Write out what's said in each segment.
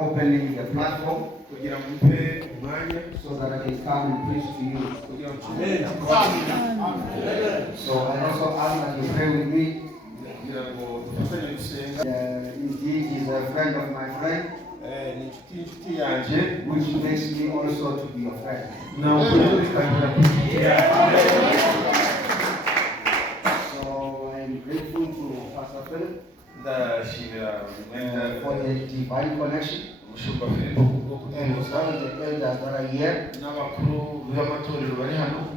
opening the platform so that I can come and preach to you. So I also ask that you pray with me. Indeed, he's a friend of my friend, which makes me also to be a friend. So I'm grateful to Pastor Philip for the divine connection, and as well as the elders that are here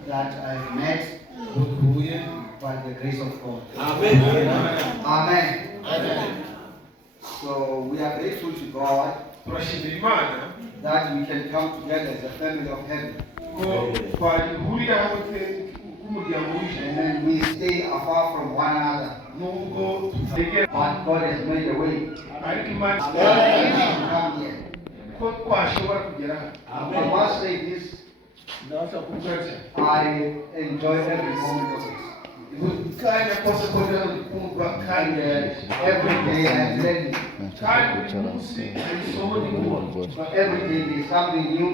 that I've met by the grace of God. Amen. Amen. Amen. So we are grateful to God that we can come together as a family of heaven. And then we stay afar from one another. But God has made a way. Come here. I must say this. I enjoy every moment of it. And every day I'm learning. Every day there's something new.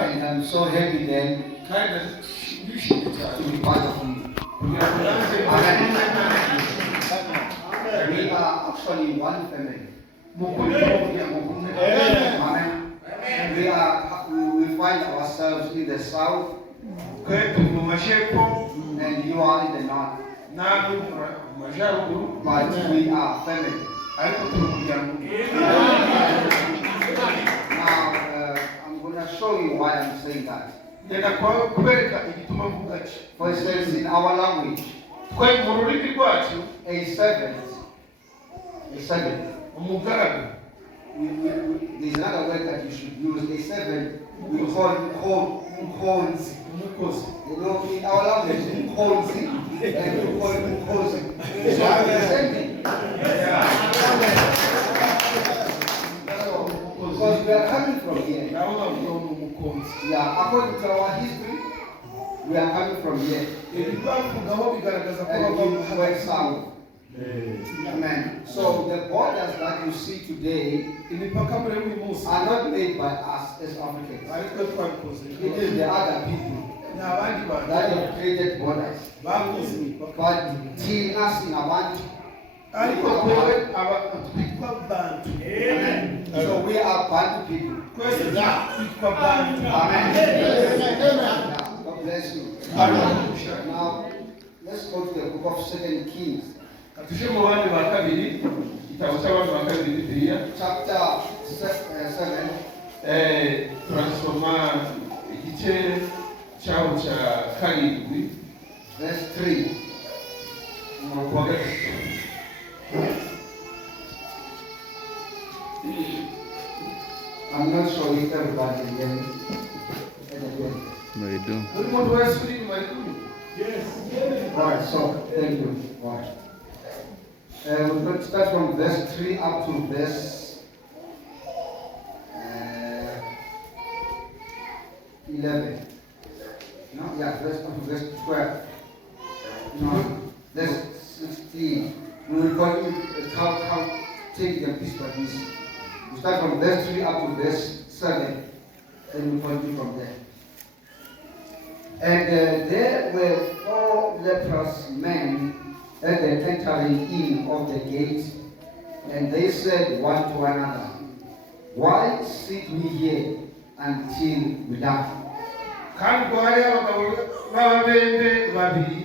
And I'm so happy then to be part of you. We are actually one family. Amen. We find ourselves in the south, and you are in the north. But we are family. Now, I'm going to show you why I'm saying that. For instance, in our language, a servant, there's another word that you should use. A servant, we call ukhonzi. You know, in our language, ukhonzi, and we call it ukhonzi. So the same thing. Because we are coming from here. Yeah, according to our history, we are coming from here. And we went south. Amen. So the borders that you see today are not made by us as Africans. It is the other people that have created borders. But till us in Abantu, so we are Bantu people. Amen. God bless you. Now let's go to the book of 2 Kings. Chapter 7. Transforma igice cyaho cya karindwi verse 3. I'm not sure if everybody can hear me. No, you don't. Yes. Alright, so thank you. Alright. We're going to start from verse 3 up to verse 11. No, yeah, verse up to verse 12. No, verse 16. We will continue how take the piece by piece. We start from verse 3 up to verse 7. Then we continue from there. And there were 4 leprous men at the entering in of the gate, and they said one to another, "Why sit we here until we die?" kandi hariho abagabo b'ababembe babiri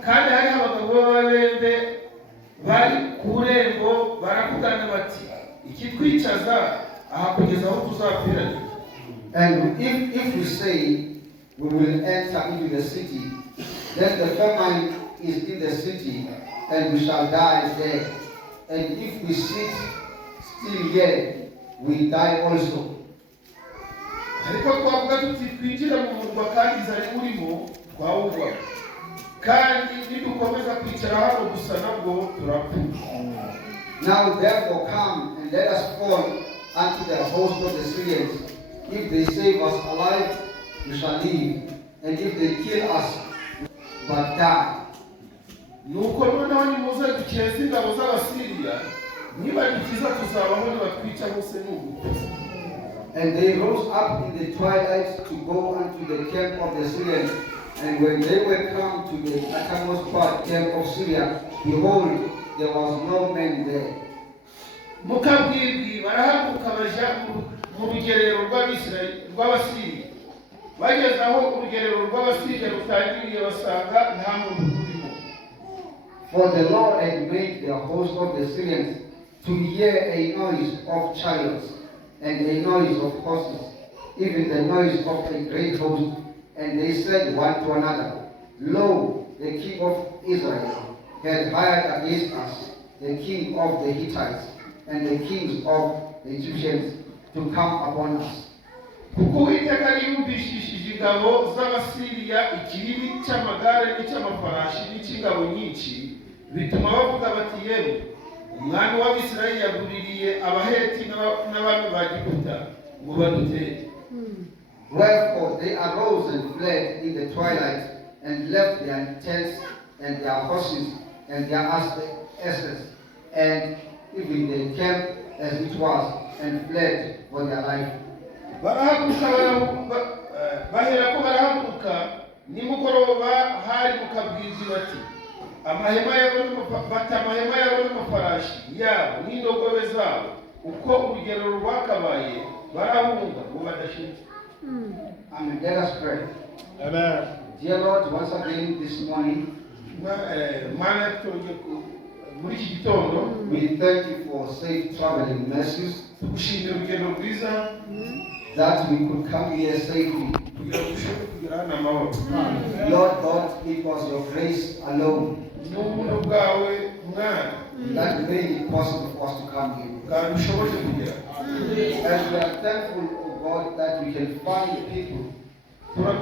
kandi hariho abagabo b'ababembe bari ku rembo barakugana bati ikitwicaza aha kugeza aho tuzapfira. And if we say we will enter into the city, then the famine is in the city, and we shall die there. And if we sit still here, we die also. ariko twavuga tuti twinjira mu murwa kandi inzara urimo twawugwa kandi nidukomeza kwicara hano gusa nabwo turapfa. Now therefore come and let us fall unto the host of the Syrians. If they save us alive, we shall live, and if they kill us, but die. nuko noneho nimuze dukeze ingabo z'Abasiriya, niba dukiza tuzabaho, nibatwica bose n'ugupfa. And they rose up in the twilight to go unto the camp of the Syrians. And when they were come to the uttermost camp of Syria, behold, there was no man there. Mukabwibwi barahaguruka baja mu rugerero rw'Abasiriya. Bageze aho urugerero rw'Abasiriya rutangiriye basanga nta muntu urimo. For the Lord had made the host of the Syrians to hear a noise of chariots and a noise of horses, even the noise of a great host. And they said one to another, Lo, the king of Israel had hired against us the king of the Hittites and the kings of the Egyptians to come upon us. Kuko Uwiteka yumvishishije ingabo z'Abasiriya ikiriri cy'amagare n'icy'amafarashi n'icy'ingabo nyinshi, bituma bavuga bati yewe umwami w'Abisirayeli yaguririye Abaheti n'abami ba Egiputa ngo badutere. Wherefore they arose and fled in the twilight, and left their tents and their horses and their asses, and even the camp as it was, and fled for their life. Baherako barahaguruka nimugoroba hari mu kabwizi bati amahema yabo n'amafarashi yabo n'indogobe zabo uko urugero rwakabaye barahunga ngo badashira. Amen. Let us pray. Amen. Dear Lord, once again this morning, we thank you for safe traveling mercies, that we could come here safely. Lord God, it was your grace alone that made it possible for us to come here. And we are thankful, oh God, that we can find people that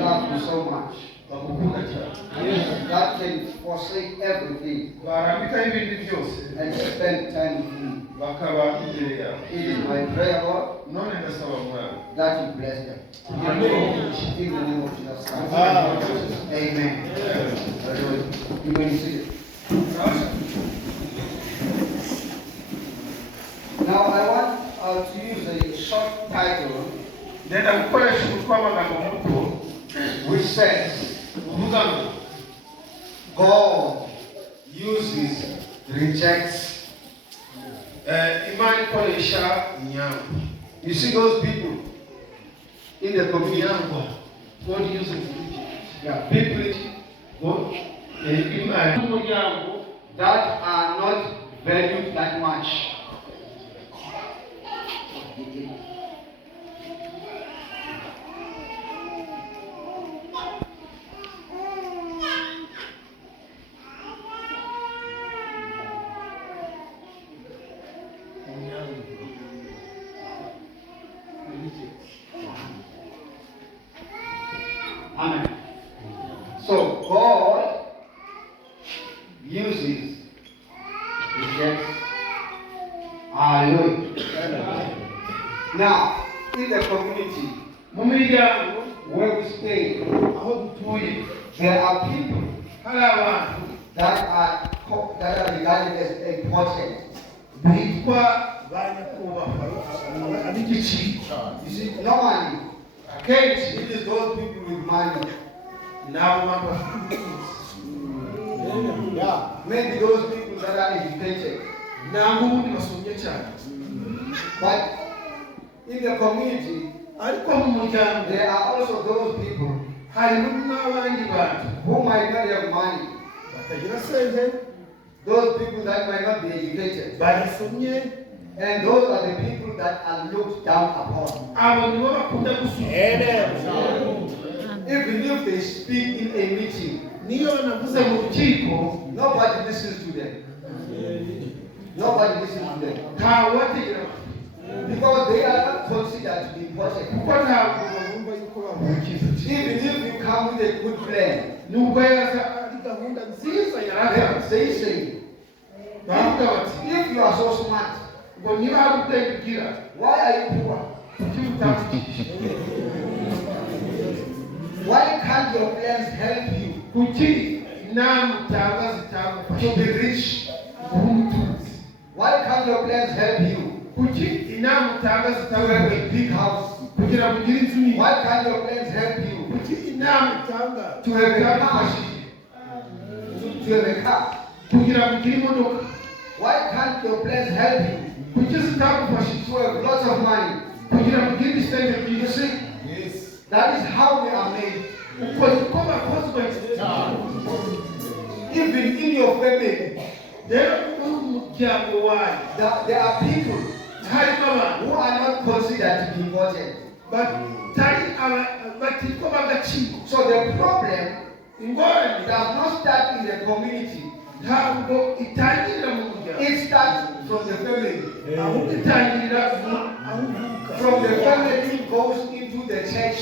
love you so much, that can forsake everything and spend time with you. It is my prayer, Lord, that you bless them. In the name of Jesus Christ. Amen. You may see it. Now I want to use a short title which says, God uses, rejects. You see those people in the community, God uses people that are not valued that much. Amen. So God uses rejects. Hallelujah. Now, in the community where we stay, there are people that are regarded as important. You see, normally, it is those people with money. Maybe those people that are educated. But in the community, there are also those people who might not have money. Those people that might not be educated. And those are the people that are looked down upon. Even if they speak in a meeting, nobody listens to them. Nobody listens to them. Because they are not considered to be important. Even if you come with a good plan, they say, if you are so smart, why are you poor? Why can't your plans help you to be rich? Why can't your plans help you to have a big house? Why can't your plans help you to have a car? To have a car? Why can't your plans help you to have lots of money? You see, that is how we are made. Even in your family, there are people who are not considered to be important. So the problem does not start in the community. It starts from the family. From the family it goes into the church.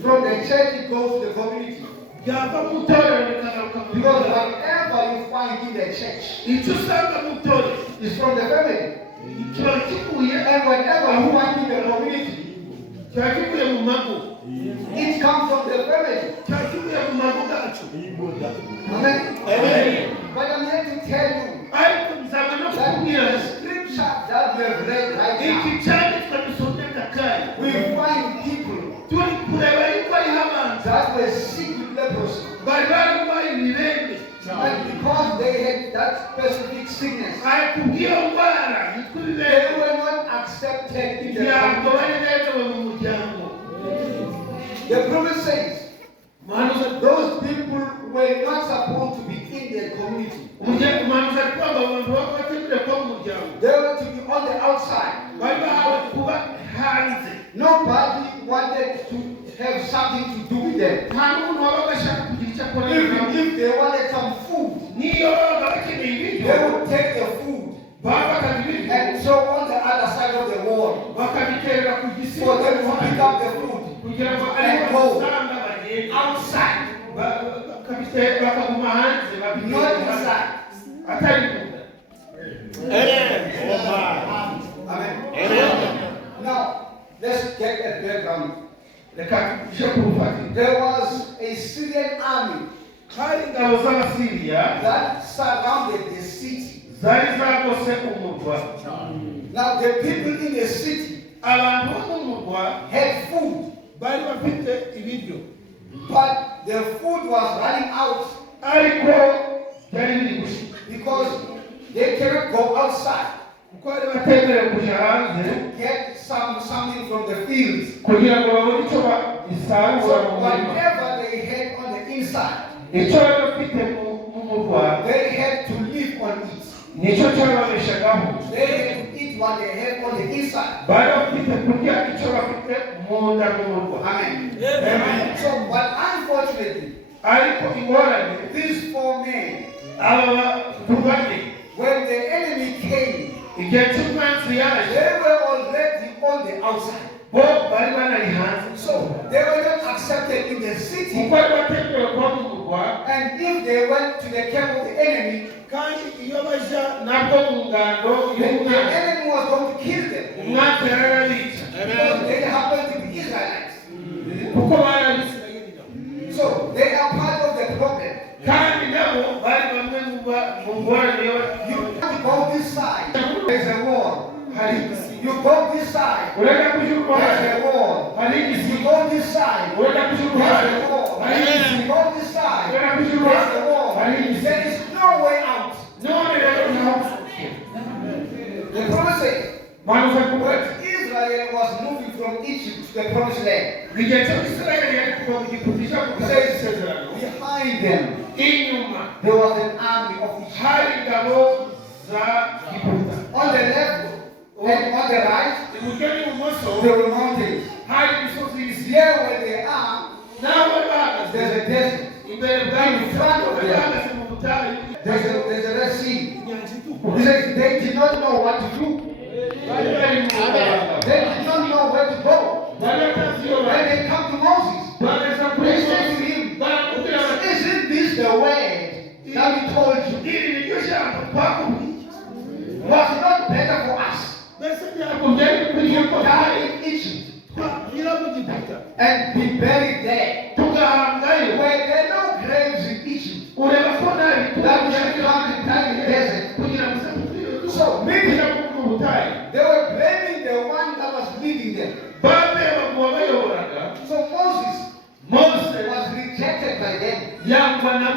From the church it goes to the community. Because whatever you find in the church is from the family. And whatever you find in the community, it comes from the family. Amen. Amen. But I'm here to tell you that the scripture that we have read right now, we find people that were sick with leprosy. And because they had that specific sickness, they were not accepted in the community. The promise says those people were not supposed to be in the community. They were to be on the outside. Nobody wanted to have something to do with them. Even if they wanted some food, they would take the food and so on the other side of the wall for them to pick up the food and go outside, not inside. Amen. Now, let's get a background. There was a Syrian army that surrounded the city. Now, the people in the city had food, but the food was running out because they cannot go outside to get something from the fields. So whatever they had on the inside, they had to live on it. They had to eat what they had on the inside. Amen. Amen. So, but unfortunately, these 4 men, when the enemy came, they were already on the outside. So they were not accepted in the city. And if they went to the camp of the enemy, the enemy was going to kill them. Because they happen to be Israelites. So they are part of the problem. You go this side, there's a wall. You go this side, there's a wall. You go this side, there's a wall. You go this side, there's a wall. There is no way out. The promise says, when Israel was moving from Egypt to the promised land, it says, behind them, there was an army of Egypt. On the left and on the right, there were mountains. Here where they are, there's a desert. In front of them, there's a Red Sea. He says they did not know what to do. They did not know where to go. When they come to Moses, they say to him, isn't this the word that we told you? Was it not better for us to die in Egypt and be buried there? Were there no graves in Egypt that we should come and die in the desert? So maybe they were blaming the one that was leading them. So Moses was rejected by them. Amen.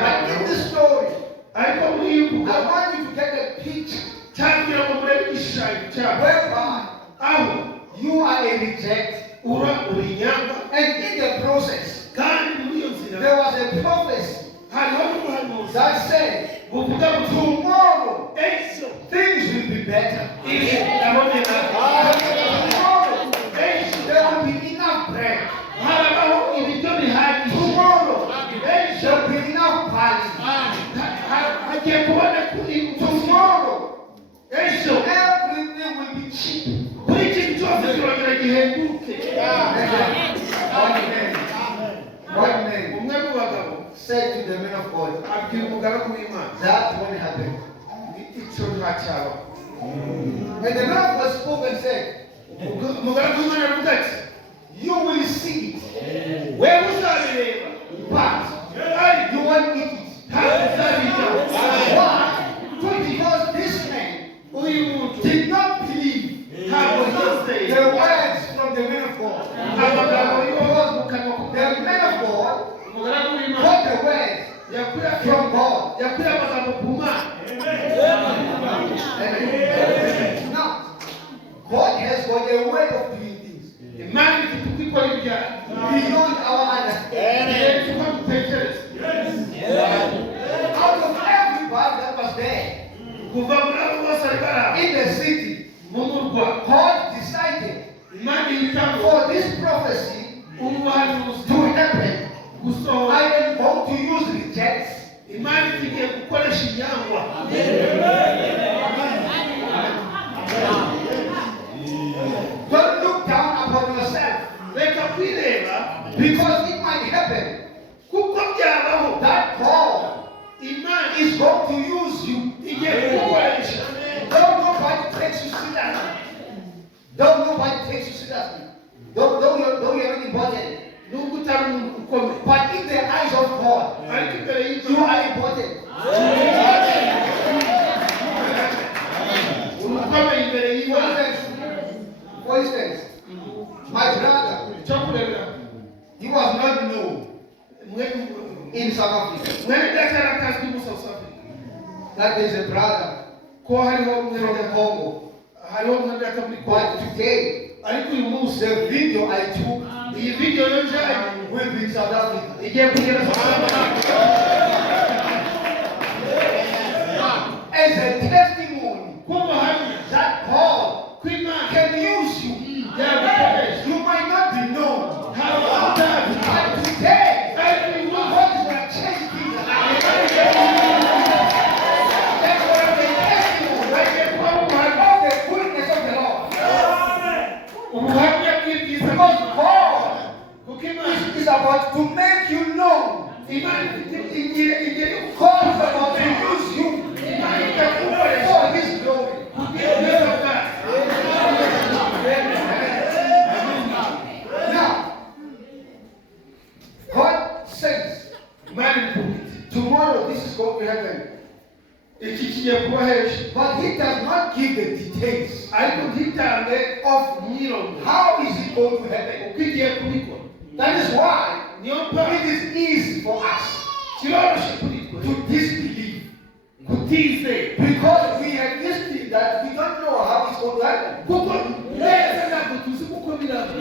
But in this story, I want you to get a picture whereby you are a reject, and in the process, there was a prophecy that said, tomorrow things will be better. Tomorrow there will be enough bread. Tomorrow there will be enough barley. Tomorrow everything will be cheap. One man said to the men of God, that won't happen. And the man of God spoke and said, you will see it, but you won't eat it. Why? Because this man did not believe the words from the men of God. The men of God got the words from God. Now, God has got a way of doing things beyond our understanding. Out of everybody that was there in the city, God decided for this prophecy to happen. I am going to use rejects. Don't look down upon yourself, because it might happen that God is going to use you. Don't nobody takes you seriously. Don't nobody takes you seriously. Don't you're not important. But in the eyes of God, you are important. For instance, my brother, he was not known in South Africa. That is a brother from the Congo. But today, the video I took will be South Africa. As a testimony that God can use you. You might not be known, but today God is going to change things. That's what the testimony. But he does not give the details ariko ntitange of imyirondoro how is it going to happen. uko igiye kubikora. That is why Niyo mpamvu it is easy for us kiroroshye kuri twe to disbelieve. kutizera, Because we have this thing that we don't know how it's going to happen. kuko neza ntabwo tuzi uko biraba.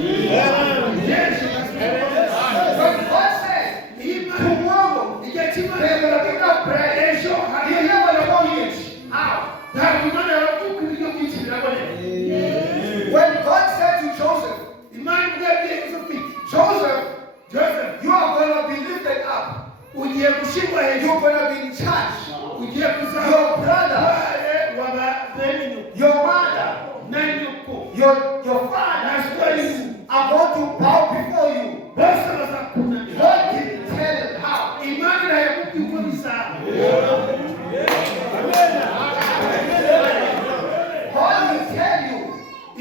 But God said, tomorrow, igihe kimwe there will be no bread. ejo hari You never know it. How? ntabwo imana yavuga ibiryo byinshi biraboneka. When God said to Joseph, Imana ibwabwiye Yosefu, Joseph, Joseph, you are going to be lifted up. ugiye gushyirwa hejuru, You're going to be in charge. ugiye kuzaba Your brother, waba bene nyoko your mother, na nyoko your father are going to bow before you. bose bazakunamira. God didn't tell him how. Imana yamubwiye uko bizaba. God will tell you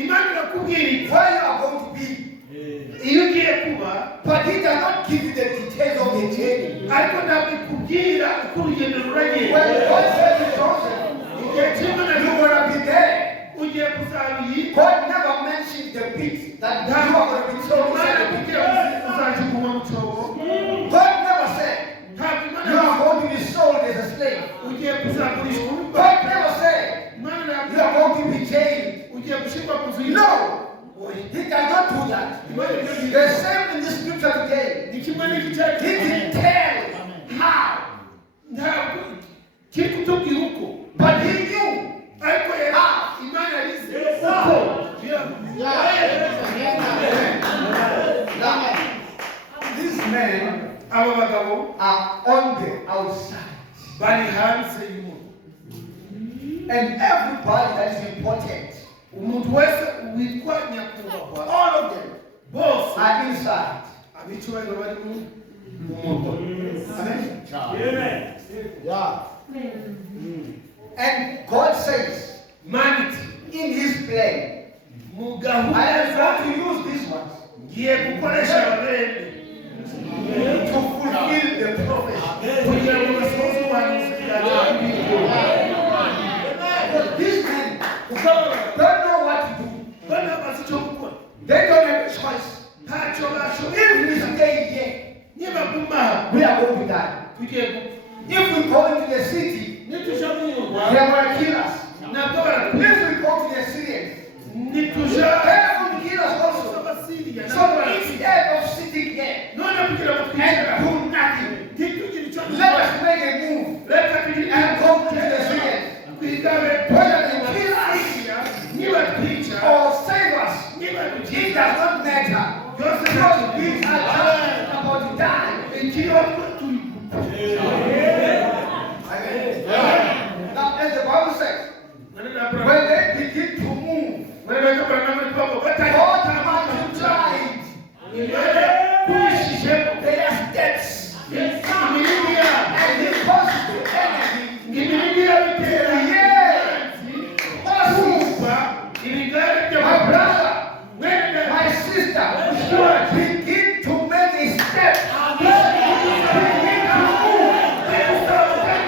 Imana irakubwira where you are going to be. iyo ugiye kuba, But he does not give you the details of the journey. ariko ntabwo ikubwira uko urugendo ruragiye. When God said to Joseph, Igihe kimwe na you're going to be there. ugiye kuzaba iyi, God never mentioned the pit that you are going to be thrown Imana inside the pit. ikubwira uzajugunywa mu cyobo. God never said Ntabwo you Imana are going to be sold as a slave. ugiye kuzagurishwa God n'umugabo. never said Imana you yabwira are going to be jailed. ugiye gushyirwa mu nzu y'imana. No, he cannot do that. The same in the scripture today. Ni kimwe n'igice He didn't tell how, ntabwo kiri kutubwira uko, but he knew. ariko Imana yarize uko. Now, these men Aba bagabo are on the outside, bari hanze y'umuntu. and everybody that is important, Umuntu wese witwa nyakubahwa, all of them bose are inside. abicyubahiro bari mu muntu. Amen. Yeah. And God says Maniti in His plan, mu I gahunda am za going to use these ones ngiye gukoresha ababembe to fulfill the prophecy. kugira ngo basohoze ubuhanuzi bwanjye. Because these men Kuko don't know what to do. bana bazi icyo gukora, They don't have a choice. ntacyo bashoboye. If we stay here, Niba guma we are going to die. tugiye gupfa. If we go into the city, Nituja mu they murwa are going to kill us. nabwo baratwica. If we go to the Syrians, Nituja they will kill us also. Abasiriya So nabwo baratwica. instead of sitting here None kugira ngo and twicara do nothing, ntitugire icyo let dukora, us make a move reka tugire and go to the Syrians. twigabe Whether they kill us Abasiriya, niba twica or save us, niba it dukiza does not matter. byose Because we are just about to die. ikiriho turi gupfa. Amen. Now, as the Bible says, when they begin to move, God multiplied their steps, and He caused the enemy my brother, my sister, begin to make a step. Begin to move.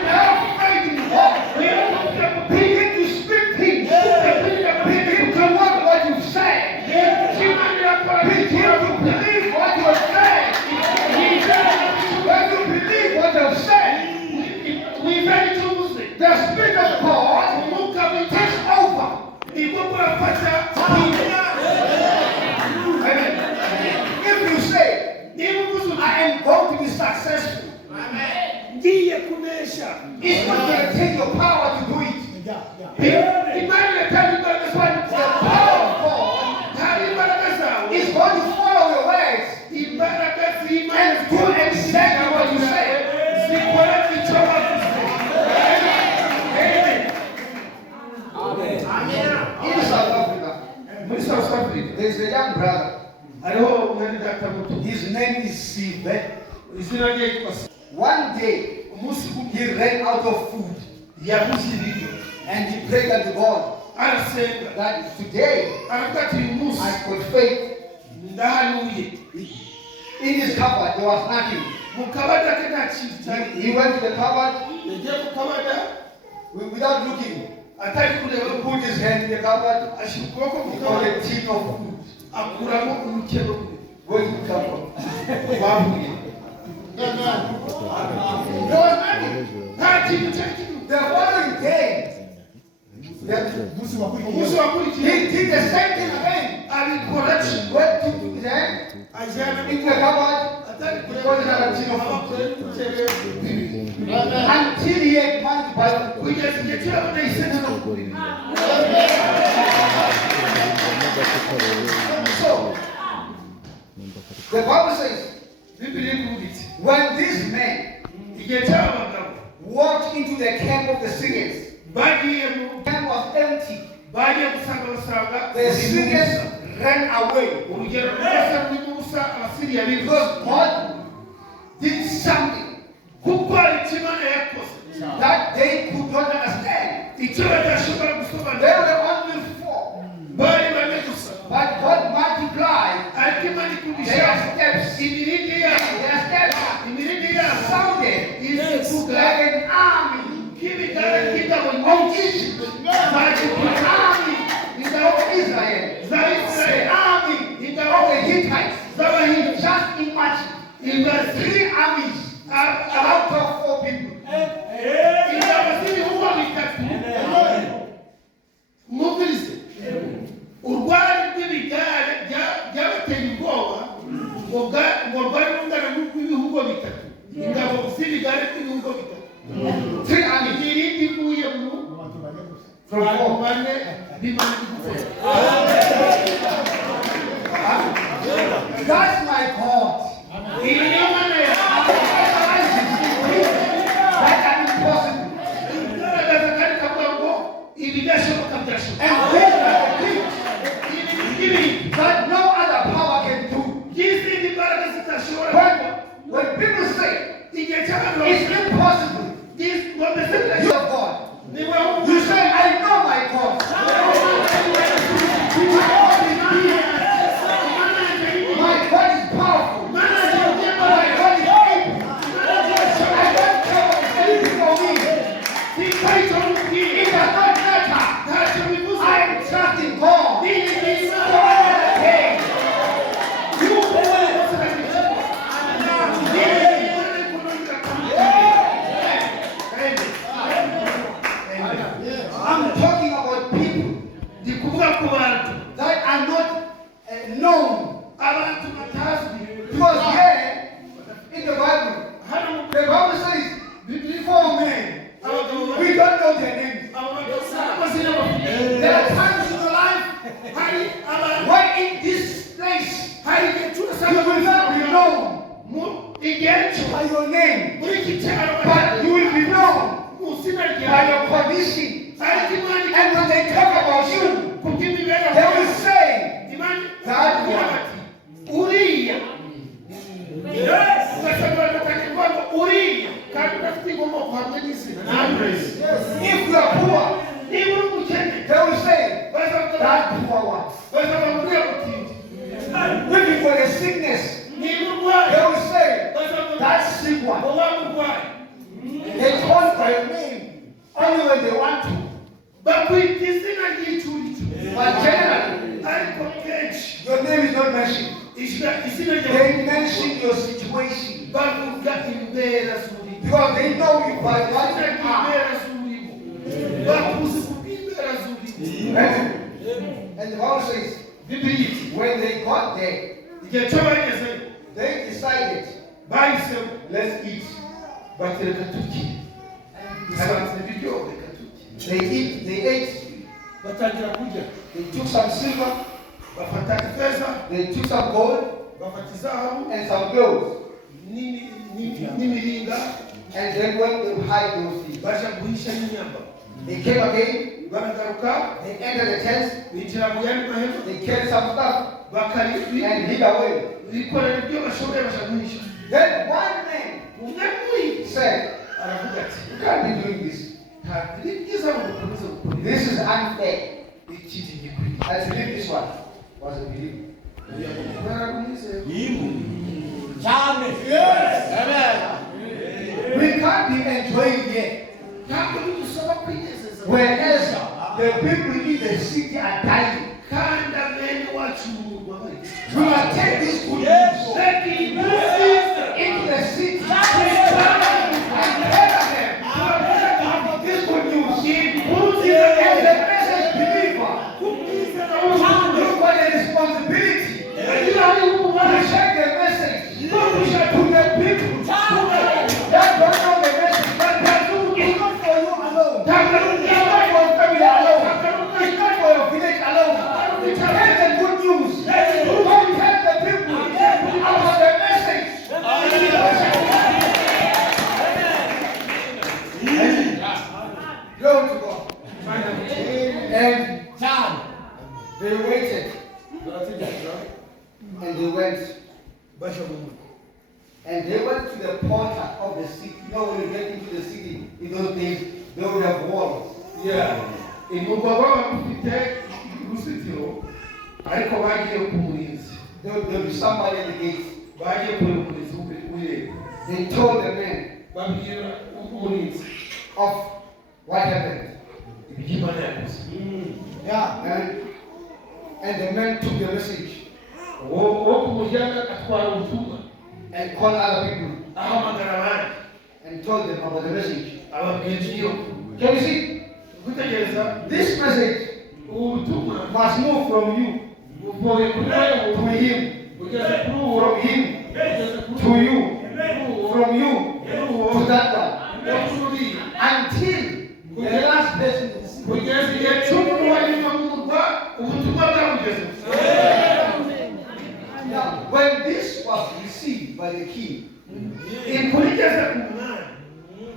Have faith in God. Begin to speak things. Begin to work what you say. Begin to believe what you say. When you believe what you say, the Spirit of God takes over. Amen. If you say, I am going to be successful, it's not going to take your power to do it. The power of God is going to follow your words and do exactly what you say. In South Africa, there is a young brother. His name is Sive. One day, he ran out of food and he prayed unto God that today I could faith. In his cupboard, there was nothing. He went to the cupboard without looking. atari kureba put his hand in the cupboard, ashyira ukuboko mu he got kabari a tin of food. akuramo umukebe Where did it come from? wahuye nta kintu cyari kirimo. The following day, umunsi wakurikiye he did the same thing again. abikora Went to his hand ajyana into the cupboard, atari he got another tin of food. Until he had money to buy food. kugeza igihe cyabona iseti no kugura. So, the Bible says, Bibiliya ivuga iti when these men igihe cy'aba bagabo walked into the camp of the Syrians, bagiye mu the camp was empty. bagiye basanga The Syrians ran away urugero rwose rurimo ubusa abasiriya bivuze because God did something kuko hari icyo Imana yakoze that they could not understand. icyo badashobora They gusobanura. were only 4, bari bane gusa but God multiplied ariko Imana ikundisha their steps. imirindi yabo Their steps imirindi yabo sounded ivuga like an army nk'ibigara by'ingabo of nyinshi Egypt, zagiye an army ingabo of Israel, za an Isirayeli army ingabo of the Hittites. z'abahinzi Just imagine ingabo 3 armies aba out of 4 people. ingabo z'ibihugu bitatu mwumvirize urwari rw'ibigare byabateye ubwoba ngo rwari rungana n'urw'ibihugu bitatu ingabo z'ibigare by'ibihugu bitatu 3 armies irindi ivuye mu from bantu 4. bane b'Imana igufasha. That's my God. iyi niyo Mana yawe That are impossible. igaragaza kandi ikavuga ngo ibidashoboka byashoboka. And these are the things Ibintu that no other power can do. by'izindi mbaraga zitashobora gukora. When people say igihe cy'abantu it's impossible, bameze you of God, ni wowe you say, I know my God. My God is powerful. My God is able. I don't care what is anything for me. It does not matter. I am trusting God. Hey, I'm talking about people ndi kuvuga ku bantu that are not known. abantu batazwi Because here in the Bible, hano mu the Bible says, 4 men. abagabo We don't know their names. amazina bafite There are times in your life hari abantu when in this place hari igihe you cy'urasanga will not be known mu igihe cyo by your name, muri iki cyaro but you will be known mu izina by ryawe your condition. ariko Imana And when they talk about you, kubw'imibereho they will say, Imana That ivuga one. bati uriya ugasanga baratangira ngo uriya kandi udafite inkomoko hamwe n'izina ntabwo if you are poor, niba uri umukene they will say, bazavuga that poor one. bazavuga ngo uriya mutindi If it was a sickness, niba urwaye they will say, bazavuga that sick one. ngo waba urwaye They call by your name only when they want to. bakwita izina ry'icuricyo But generally, ariko kenshi your name is not mentioned. izina ryawe They mention your situation bavuga imbera z'umurimo because they know you by what bavuga you are. imbera z'umurimo bakuzi kubw'imbera z'umurimo And the Bible says, bibiliya iti when they got there, igihe cyo bagezeyo they decided, bahisemo let's eat. batereka turye dusanze ibiryo reka turye They ate. batangira kurya They took some silver, bafata ifeza they took some gold, bafata izahabu and some gold. n'imiringa And then went to hide those things. baja guhisha n'inyamba They came again, baragaruka they entered the tent, binjira mu yandi mahema they killed some stuff, and hid away. bikorera ibyo bashoboye baja guhisha Then one man umwe muri said, aravuga ati you can't be doing this. ntabwo ari byiza ngo mukomeze gukora This is unfair. iki gikwiriye I believe this one was a believer. We can't be enjoying here. ntabwo bidusaba kwinezeza Whereas The people in the city are dying. We will take this good news into the city and gather them. This good news. And the message believer, look for the responsibility. To check the message to the people that don't know the message. But it's not for you alone. It's not for your family alone. It's not for your village alone. Tell the good news. Don't tell the people about the message. Glory to God. And they waited. And they went. And they went to the portal of the city. You know, when you get into the city, in those days, they would have walls. Yeah. There will be somebody at the gate. They told the men of what happened. And the men took the message and called other people and told them about the message. Can you see? This message must move from you to him, from him to you, from you to that one, until the last person is Now, when this was received by the king,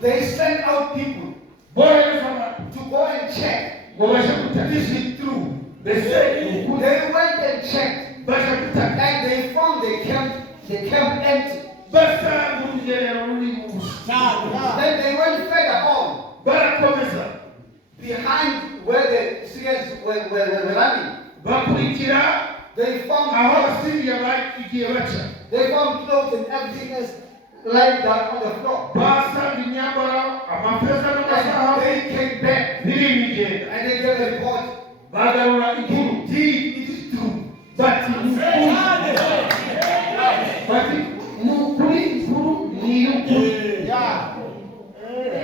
they sent out people to go and check. This is true. They went and checked, and they found the camp empty. Then they went further on, behind where the Syrians were running. They found clothes and everything else lying down on the floor. They came back and they gave a report. Indeed, it is true.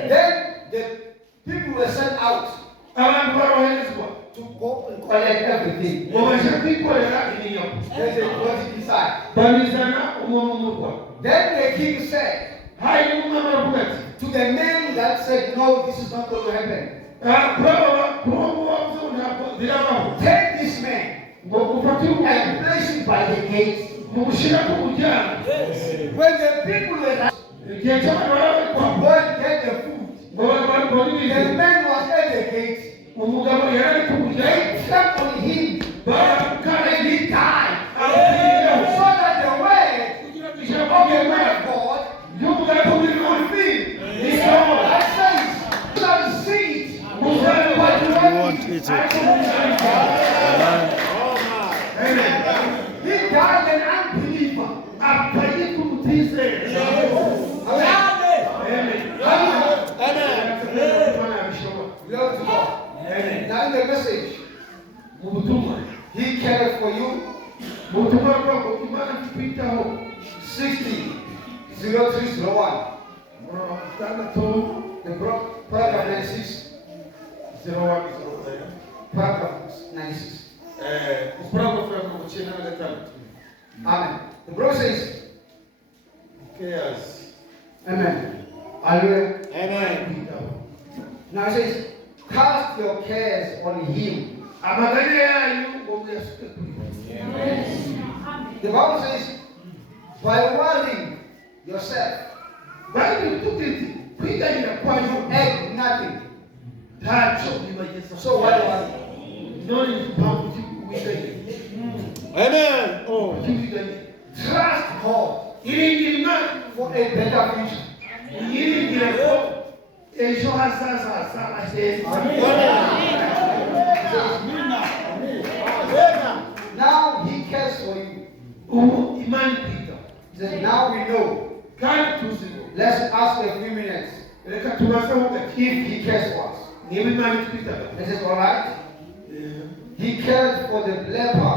Then the people were sent out to go and collect everything. They said, what is inside? Then the king said to the men that said, no, this is not going to happen. Take this man and place him by the gate. When the people were to go and get the food, the man was at the gate. They stepped on him and he died. So that the word of the man of God will be fulfilled. That says, you shall see it, but you won't eat it. He died an unbeliever. Glory to God. Now in the message, he cared for you. 60-0301. The paragraph 96. Paragraph 96. Amen. The brother says, Amen. Hallelujah. Amen. Now it says, cast your cares on him. The Bible says, by worrying yourself, you add nothing. So why worry? Amen. Trust God for a better future. Now he cares for you. He says, now we know. Let's ask a few minutes if he cares for us. Is it alright? He cared for the leper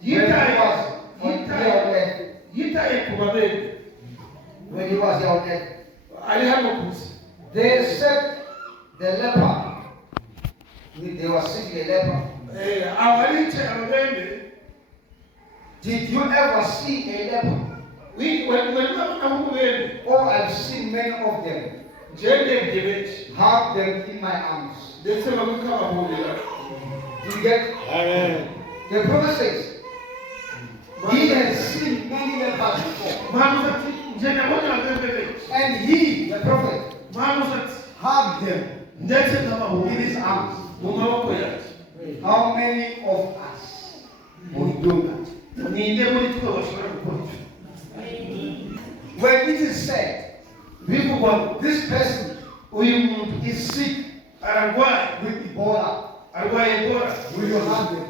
when he was on here on earth. When he was here on earth. They said the leper, they were seeing a leper. Did you ever see a leper? Oh, I've seen many of them. Have them in my arms. You get? Amen. The prophet says, he has seen many lepers before. And he, the prophet, have them in his arms. How many of us will do that? When it is said, this person is sick with Ebola, will you have them?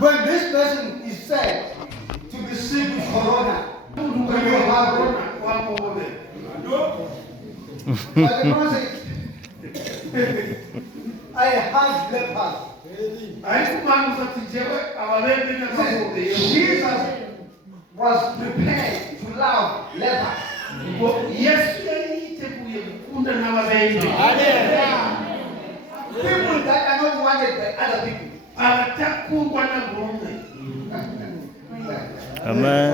When this person is said to be sick with corona, will you have them? But the prophet says, I have lepers. Jesus was prepared to love lepers. People that are not wanted by other people. Amen.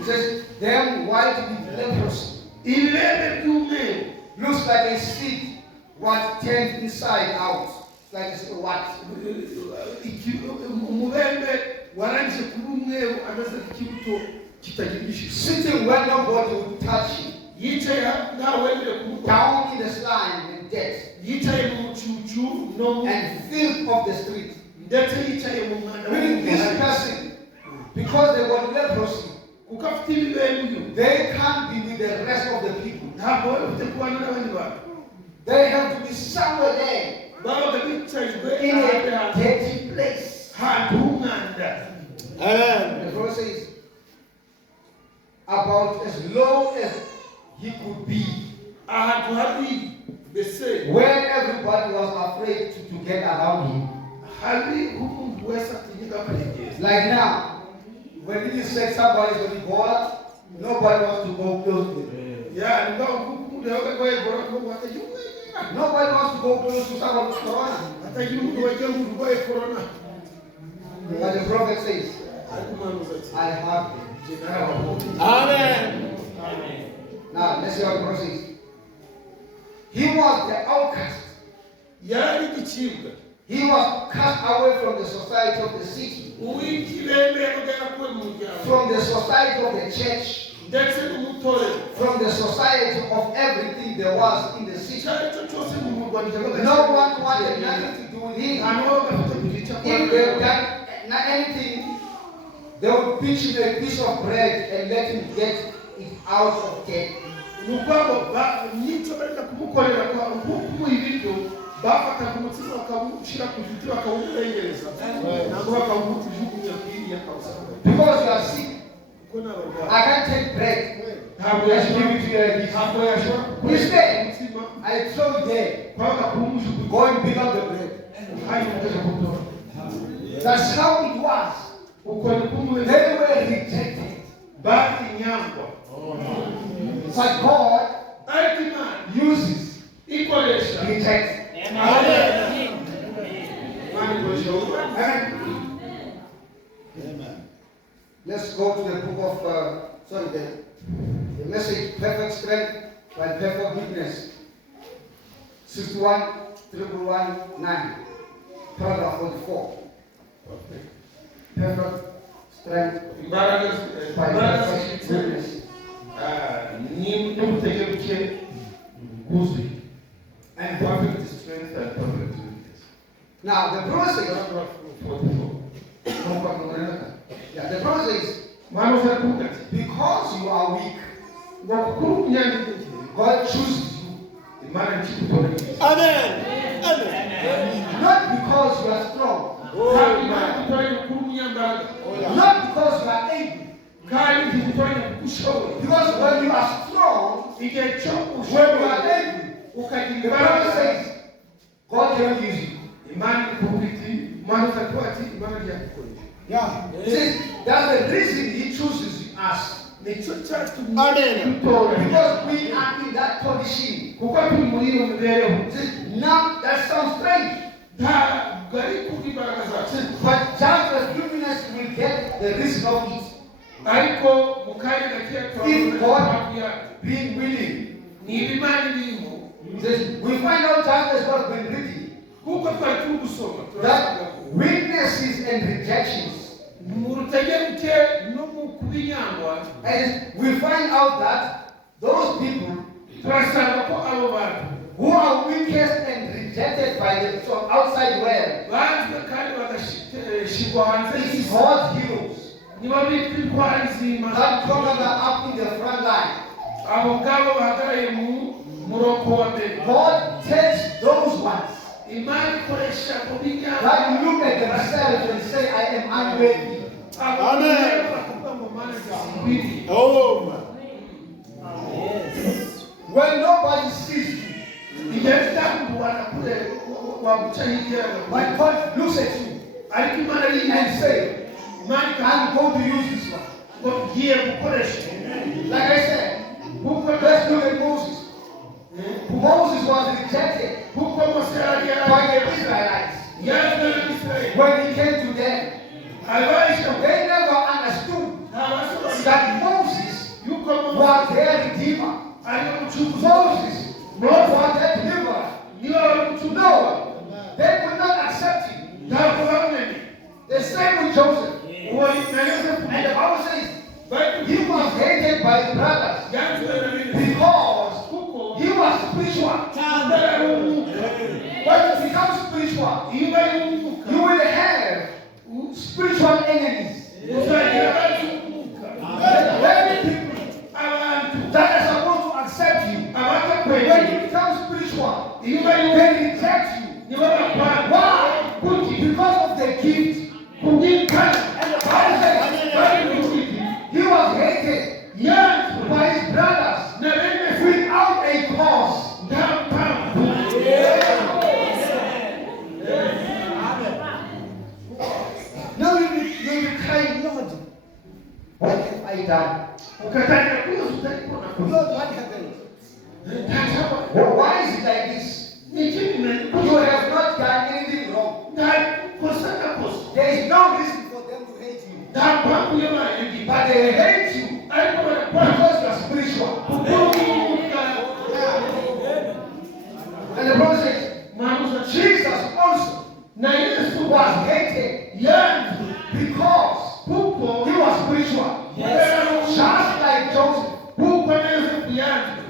It says, them white with leprosy. Looks like a seed was turned inside out. Like a what? Sitting where nobody would touch him. Down in the slime and death. And filth of the street. Meaning this person, because they were leprosy, they can't be with the rest of the people. They have to be somewhere there. In a dirty place. Amen. The Lord says, about as low as he could be, where everybody was afraid to get around him. Like now, when it is said somebody is going to go out, nobody wants to go close to him. Nobody wants to go close to someone with corona. But the prophet says, I have them. Amen. Now, let's see how the prophet says. He was the outcast. He was cast away from the society of the city. From the society of the church. From the society of everything there was in the city. No one wanted nothing to do with him. If they've done anything, they would pitch him a piece of bread and let him get it out of debt. Because you are sick, I can't take bread. I just give it to you like this. Instead, I throw it there. Go and pick up the bread. That's how it was. They were rejected. But God uses reject. Amen. Let's go to the book of, the message, perfect strength by perfect weakness. 61,119, paragraph 44. Perfect strength by perfect weakness. And perfect strength and perfect weakness. Now, the process, the process, because you are weak, God chooses you. Amen. Not because you are strong. Not because you are able. kandi ntibitwanya gushoboye. Because when you are strong, Igihe cyo when you are ushoboye able, ukagira the Bible imbaraga, says, God can use you. Imana ikuvuga iti, Imana itakuba ati, Imana ntiyagukoresha. Yeah. See, that's the reason He chooses us. Nicyo cyatumye Amen. dutora. Because we are in that condition. Kuko turi muri iyo mibereho. See, now that sounds strange. Ntabwo ari kubw'imbaraga zacu. See, but just a few minutes will get the reason of it. Ariko mu kanya gakeya If God turabona being willing, niba Imana irimo, says, we find out just as God been reading kuko twari turi gusoma that weaknesses and rejections, mu rutegeruke no mu kubinyangwa, and we find out that those people turasanga ko abo bantu who are weakest and rejected by the from outside world banzwe kandi bagashyirwa hanze is y'isi God's heroes niba bitwa intwari z'Imana, that come up in the front line. abo ngabo bahagaraye mu murongo wa mbere. God takes those ones Imana ikoresha mu binyangwa that look at themselves and say, I am unworthy. Amen. bakavuga ngo Mana ntizikwiriye. Oh. When nobody sees you, Igihe kitambo wanakureba waguca hirya when God looks at you ariko Imana and yihenze, say, Imana ikavuga I'm going to use this one. ngo ngiye gukoresha. Like I said, let's look at Moses. Moses was rejected Kuko Mose yari by the Israelites. yarazwe n'Abisirayeli, When he came to them, abahisha they never understood ntabasobanura that Moses yuko Mose was their redeemer. ari umucunguzi. Moses was their deliverer. niba wari umucunguzi, No, they could not accept him. ntabwo bamwemeye. The same with Joseph. uwo na Yosefu And the Bible says bari he was hated by his brothers yanzwe na bene because kuko he was spiritual. ari umwuka. When you become spiritual, iyo bari umwuka you will have spiritual enemies. uzagira abandi umwuka. Many people Abantu that are supposed to accept you, when abatakwemeye you become spiritual, iyo bari they reject you. nibo bakwanga. Why? Because of the gift. kubw'ikana And the Bible says bari n'ikiti he was hated yanzwe by his brothers na bene se without a cause. nta mpamvu. Now you'll be crying, Lord, what have I done? ukatangira kwibaza utari kubona ko Lord, what happened? ntacaba Why is it like this? n'ikindi You have not done anything wrong. nta kosa nakoze, There is no reason for them to hate you. nta mpamvu yo barayugira, But they hate you ariko barakwanga because you are spiritual. kuko umwuka. And the Bible says, Mwamuza Jesus also na Yesu was hated yanzwe because kuko he was spiritual. Just like Joseph. kuko na Yosefu yanzwe.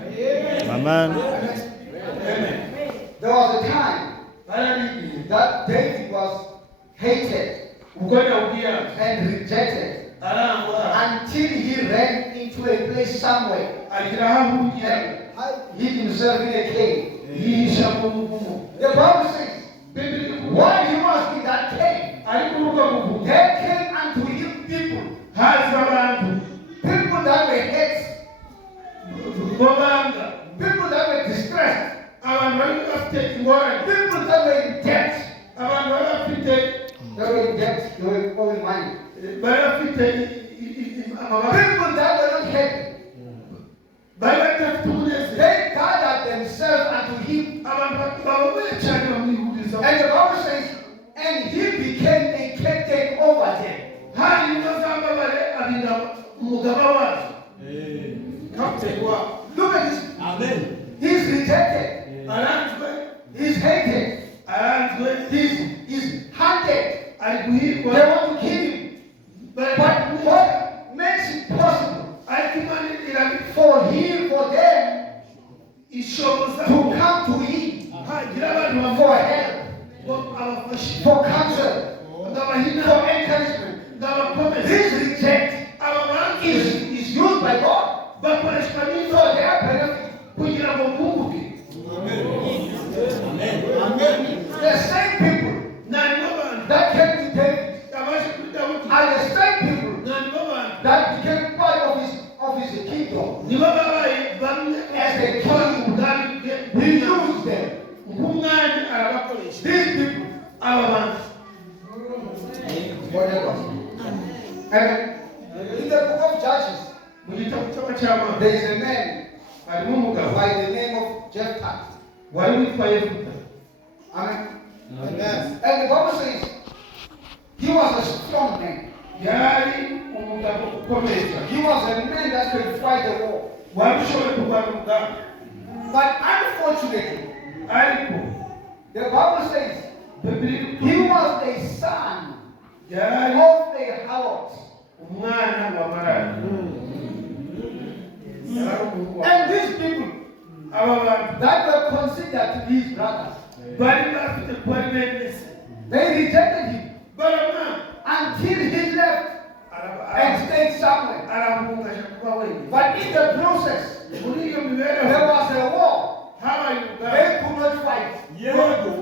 Amen. Amen. There was a time Barabibwiye that David was hated ubwo Dawudi yanzwe and rejected arangwa until he ran into a place somewhere agira aho ahungira and hid himself in a cave. yihisha mu buvumo. The Bible says, Bibiri ivuga while he was in that cave, ari kuvuga buvumo, there came unto him people, haza abantu people that were hate, bo banga, people that were distressed, abantu bari bafite ingorane, people that were in debt. abantu bari bafite They were in debt, they were owing money. bari bafite amabanga, People that were not happy, bari badafite umunezero. they gathered themselves unto him. Abantu bababaye cyane bamwihuriza. And the Bible says, and he became a captain over them. Hari inka z'amabare abira umugaba wazo, kapiteni wabo. Look at this. Amen. He's rejected. Aranzwe, He's hated. aranzwe, He's hunted. ari They guhigwa. want to kill him. But But what makes it possible ariko Imana irabikora for them ishoboza to come to him hagira abantu for help, ngo abafashe, for counsel, ngabahina, for encouragement? ngabakomeze. This reject Aba bantu is used by God bakoreshwa for n'Imana their benefit. kugira ngo bunguke. The same people Nanibo bantu that came to David abaje kuri Dawudi, are the same people nanibo bantu that became aba whatever. And in the book of Judges, mu gitabo cy'amacyamanza there is a man harimo umugabo by the name of Jephthah. wari witwa Yefuta. Amen. And the Bible says he was a strong man. yari umugabo ukomeye cyane, He was a man that could fight the war. wari ushoboye kurwana urugamba. But unfortunately, ariko the Bible says Bibiri he was a son yari of a harlot. umwana wa maraya. yari umuhungu wa And these people aba bantu that were considered to be his brothers, bari bafite kuba ari bene se, they rejected him baramwanga until he left and stayed somewhere. arahunga aja kuba wenyine. But in the process, muri iyo there mibereho was a war. habaye urugamba, They could not fight.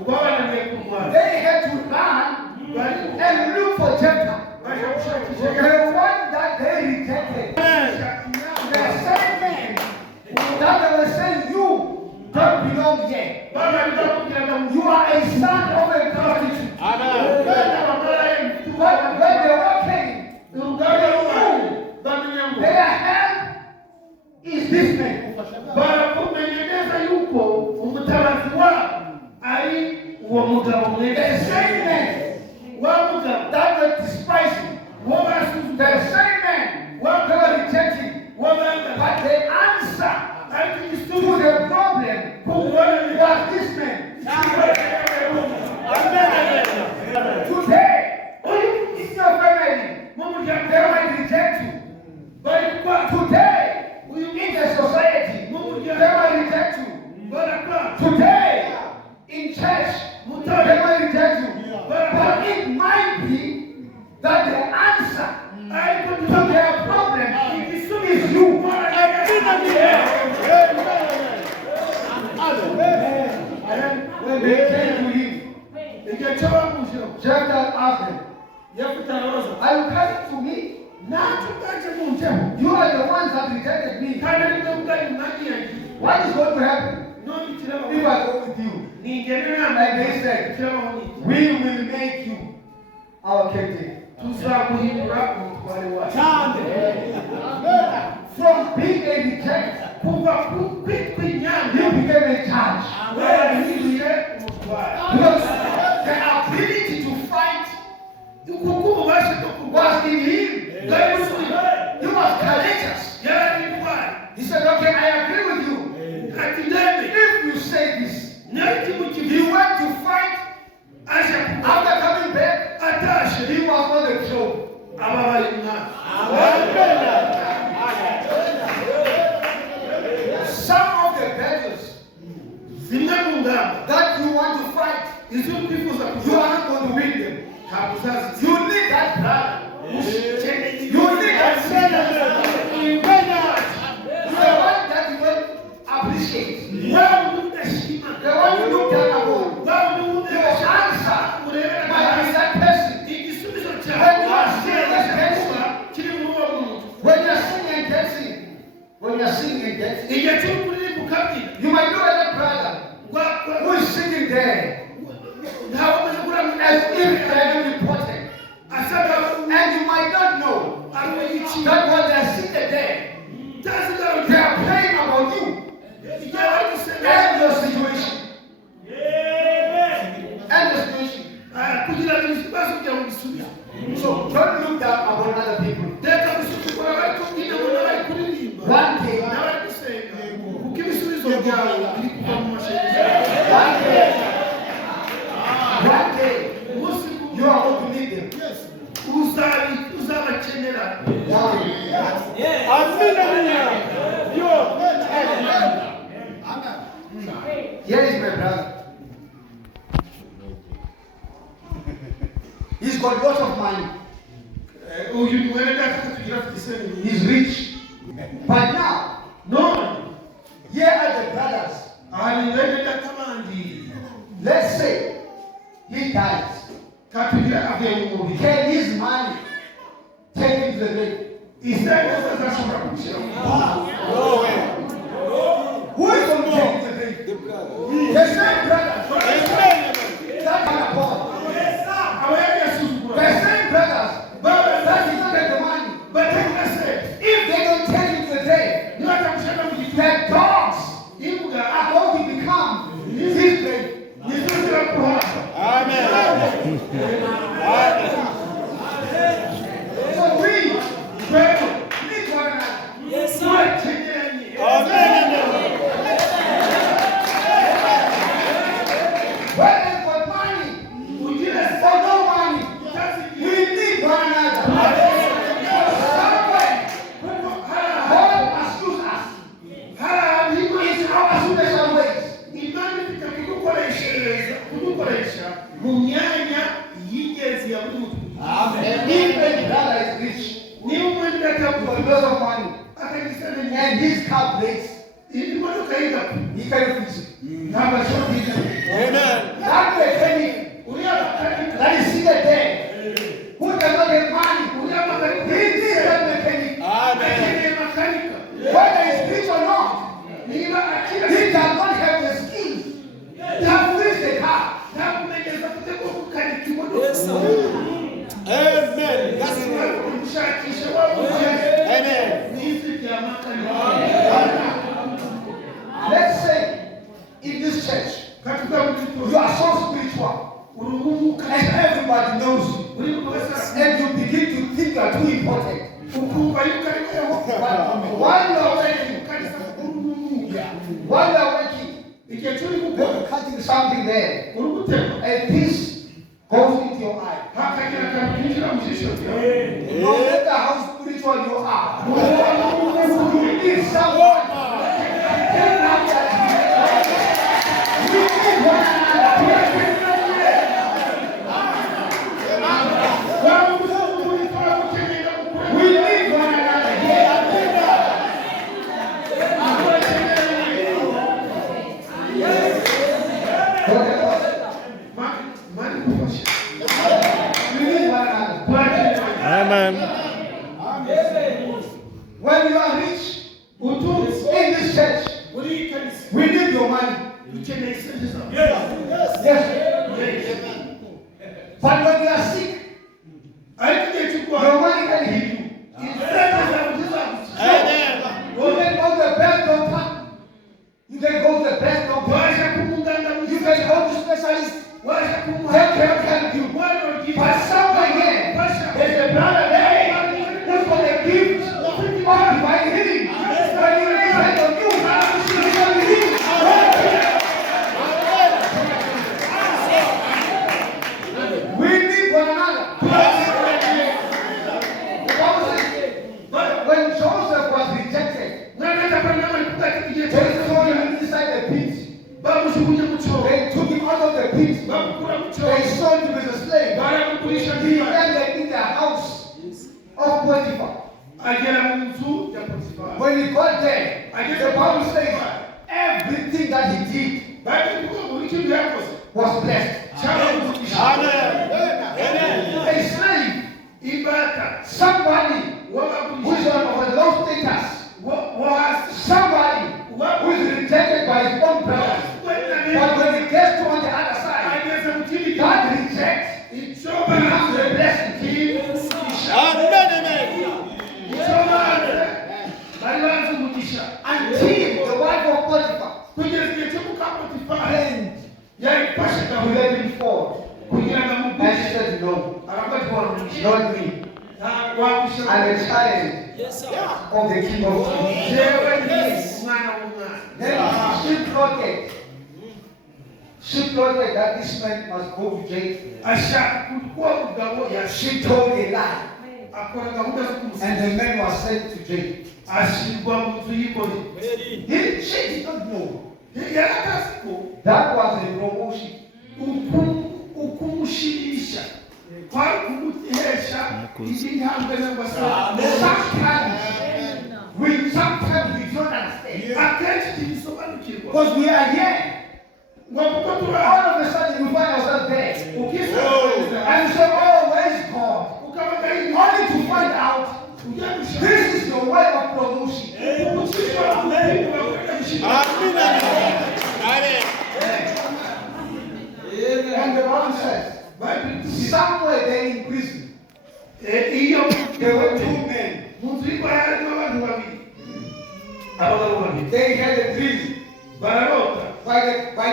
babananiye kurwana, They had to run bari and look for Jephthah. baje gushakisha The one that they rejected, the same man that they were saying, you don't belong here. bari bamubwiraga ngo You are a son of a prostitute. umwana wa maraya But when they were came, urugamba rubaye bamenya ngo their help is this man. barakumenye neza yuko umutabazi wabo ari uwo mugabo The mwene same man wa mugabo that were despising, wo basuzuma the same man that were rejecting. wabanga But the answer ariko to igisubizo the problem kubona was this man. Today, in your family, mu muryango they might reject you. bari kwa Today, in the society, they might reject you. barakwa Today, in church, they might reject you. But it might be that the answer ariko to their problem is you. When they came to him, igihe cy'abamujeho Jephthah asked them, Yefuta arabaza are you coming to me? ntacyo bwaje munjeho You are the ones that rejected me. kandi ari bwo bwari mwagiye What is going to happen none if ikirabaho I go with you? ningene nama And they said, ikirabaho ni iki? we will make you our captain. tuzaguhindura umutware wacu From being a reject, kuva ku kwitwa inyanga you became a judge. warahinduye umutware Because the ability to fight kuko ububasha bwo kurwanya was in him. bwari buri He was courageous. yari intwari. He said, okay, I agree with you. ati ndebe If you say this, nari kimu he kibi went to fight. aje kuba After coming back, atashe he was on the throne. ababaye umwami. Some of the battles zimwe mu ngamba that you want to fight, izo twifuza you kugira are not going to win them. ntabwo uzazi You need that brother. ukeneye You need that brother. The one that you will appreciate. waba udashima The one you look down upon. waba Your udashima answer urebera might be hasi that person. igisubizo When cyawe you are seeing that person, kiri muri uwo muntu when you are singing and dancing, when you are singing and dancing, igihe cyo kuririmba ukabyina you might look at that brother who is sitting there ntawe umeze kuramya as if they are important. asaga And you might not know ari uw'igiciro that when they are seated there, utazi they garuka are praying about you igihe bari gusenga and your situation. And your situation. kugira ngo ibibazo byawe bisubize So don't look down upon other people. reka gusukura bari kubwira ngo n'abari kuririmba One day, n'abari gusenga kuko ibisubizo byawe biri kuva mu mashanyarazi one day, umunsi you are going to need them. uzabakenera One day. Here is my brother. He's got lots of money. uyu mwene data tugira afite iseni He's rich. But now, none here are the brothers. aha ni mwene data bandi Let's say he dies. katugira avuye mu mubiri Can his money take him to the grave? iseni azashobora gushyira Who is going to take him to the grave? The same brothers. That kind of God. Let's say in this church, you are so spiritual, and everybody knows you, and you begin to think you are too important. While you are working, you're cutting something there, a piece goes into your eye. No matter how spiritual you are, you need someone. We need one another. We need one another here. Amen. When you are rich in this church, we need your money. Yes. But when you are sick, your money can heal you. You can go to the best doctor. You can go to the best doctor. You can go to specialists. They can help you. But somewhere here, there's a brother there who's got a gift of divine healing. When you lay hands on you, you shall be healed. We need one another. When Joseph was rejected, they threw him inside the pit. They took him out of the pit. They sold him as a slave. He ended in the house of Potiphar. When he got there, the Bible says everything that he did was blessed. A slave, somebody who is of a low status, somebody who is rejected by his own brothers. But when he gets to on the other side, God rejects, becomes a blessing. Until the wife of Potiphar claimed to let him fall. And she said, no, not me. I'm a child of the King of Kings. Then she plotted that this man must go to jail. She told a lie. And the man was sent to jail. She did not know. That was a promotion. Sometimes we don't understand. Because we are here. All of a sudden we find ourselves there. And we say, oh, where is God? Only to find out this is your way of promotion. And the Bible says, somewhere there in prison, there were two men. They had a dream by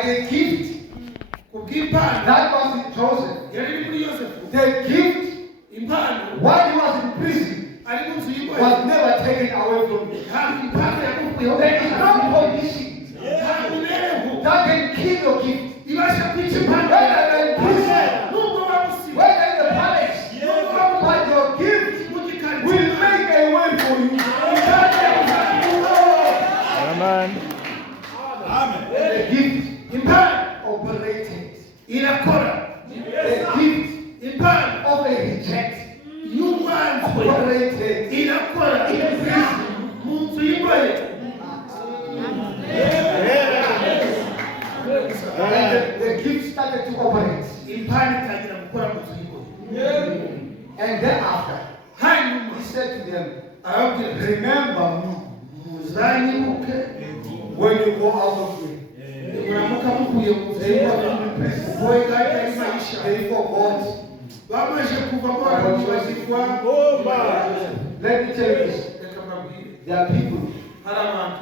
the gift that was in Joseph. The gift, while he was in prison, was never taken away from him. There is no condition that can kill your gift. Whether in prison, whether in the palace, but your gift will make a way for you. Amen. The gift operated. The gift of a reject operated in and the gift started to operate. And then after, he said to them, remember me when you go out of here. They forgot. Let me tell you this. There are people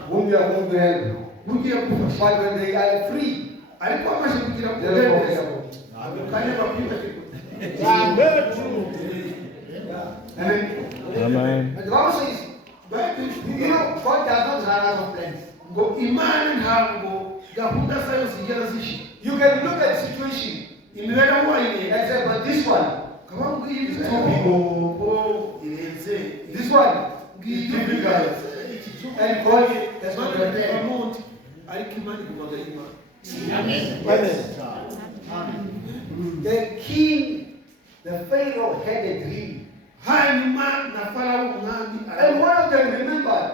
whom you are going to help. But when they are free, they don't forget about it. Amen. And the Bible says, you know, God does not run out of plans. You can look at the situation and say, but this one is too big. This one is too big. And God has not done that. The king, the Pharaoh, had a dream. And one of them remembered,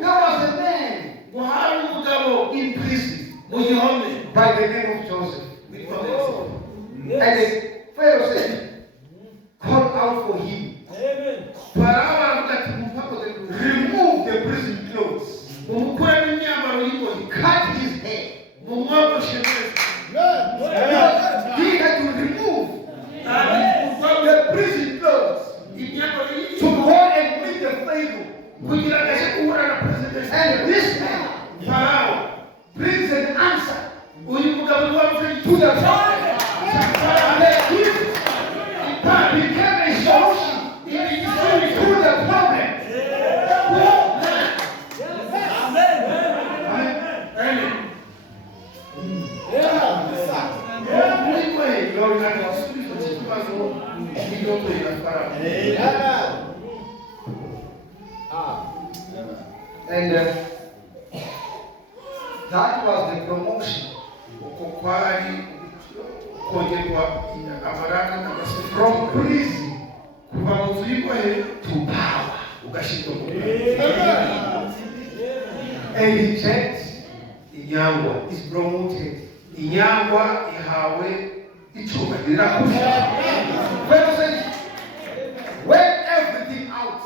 there was a man in prison by the name of Joseph. And the Pharaoh said, call out for him. Remove the prison clothes. Cut his hair. He had to remove the prison clothes to go and meet the Pharaoh. And this man brings an answer to the problem. He became a solution to the problem. And that was the promotion from prison to power. And reject is promoted. When everything out,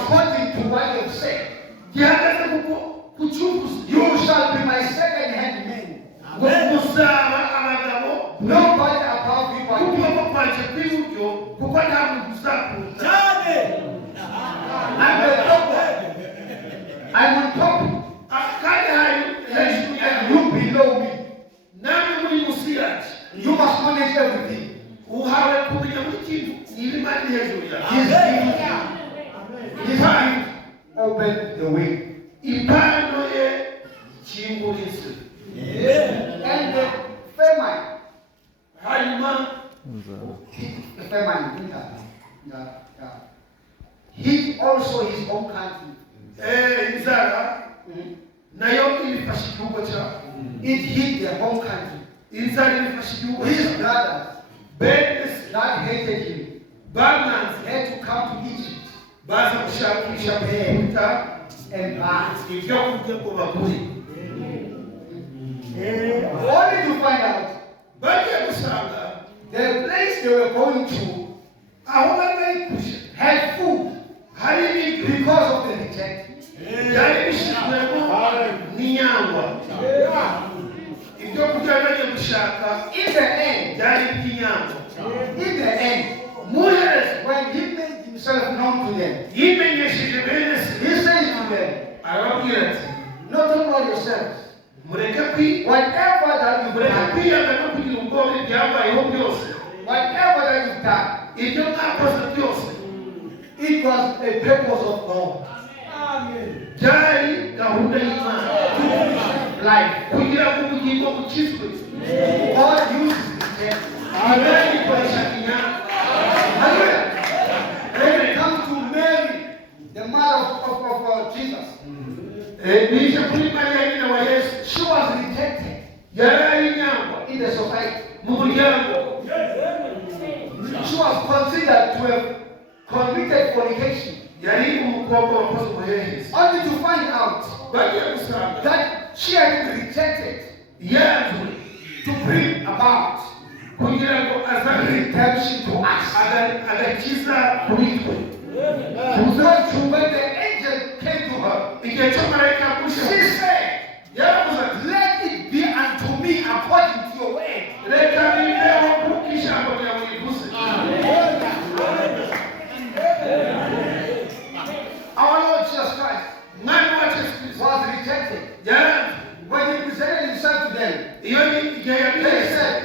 according to what you've said, you shall be my second hand man. Nobody above you but me. I'm the top. I'm on top. And you below me. You must manage everything. His hand opened the way. And the famine. Hit also his own country. It hit the whole country. His brothers that hated him had to come to Egypt and buy. Only to find out the place they were going to had food because of the reject. In the end, when he made himself known to them, he said to them, not about yourselves. Whatever that you've done, it was a purpose of God. Life. God uses it. When it comes to Mary, the mother of Jesus, she was rejected in the society. She was considered to have committed fornication. Only to find out that she had been rejected to bring about redemption to us. When the angel came to her, she said, let it be unto me according to your word. iyo ni igihe They yabize said,